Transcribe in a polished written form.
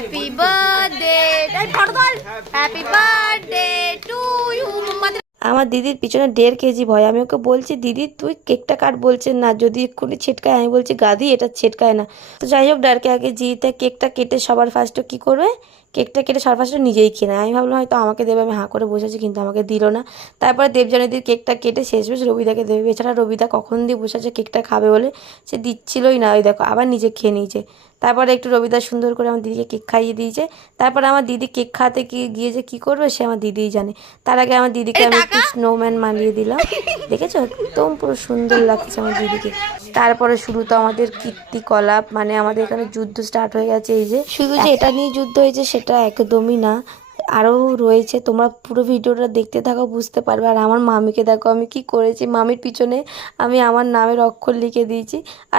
Happy birthday happy birthday to you. আমার দিদির পিছনে 1.5 কেজি ভয়। আমি ওকে বলছি দিদি তুই কেকটা কাট, বলছে না যদি এক্ষুনি ছিটকায়। আমি বলছি গাদি এটা ছিটকায় না। তো যাই হোক ডারকে আগে জিতে কেকটা কেটে সবার ফার্স্টে কী করবে, কেকটা কেটে সবার ফার্স্টে নিজেই খেয়ে নেয়। আমি ভাবলাম হয়তো আমাকে দেবে, আমি হাঁ করে বসেছি, কিন্তু আমাকে দিল না। তারপরে দেবজানীদির কেকটা কেটে শেষমেশ রবিদাকে দেবে। এছাড়া রবিদা কখন দিয়ে বসে আছে কেকটা খাবে বলে, সে দিচ্ছিলই না। ওই দেখো আবার নিজে খেয়ে নিয়েছে। তারপরে একটু রবিদা সুন্দর করে আমার দিদিকে কেক খাইয়ে দিয়েছে। তারপরে আমার দিদি কেক খাওয়াতে গিয়ে যে কী করবে সে আমার দিদিই জানে। তার আগে আমার দিদিকে আমি একটু স্নোম্যান বানিয়ে দিলাম। দেখেছো একদম পুরো সুন্দর লাগছে আমার দিদিকে। তারপরে শুরু তো আমাদের কীর্তিকলাপ, মানে আমাদের এখানে যুদ্ধ স্টার্ট হয়ে গেছে। এই যে শুধু যে এটা নিয়ে যুদ্ধ হয়েছে সেটা একদমই না, আরও রয়েছে। তোমরা পুরো ভিডিওটা দেখতে থাকো, বুঝতে পারবে। আর আমার মামিকে দেখো আমি কি করেছি, মামির পিছনে আমি আমার নামের অক্ষর লিখে দিয়েছি।